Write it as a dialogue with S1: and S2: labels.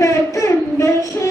S1: নতুন দেশে।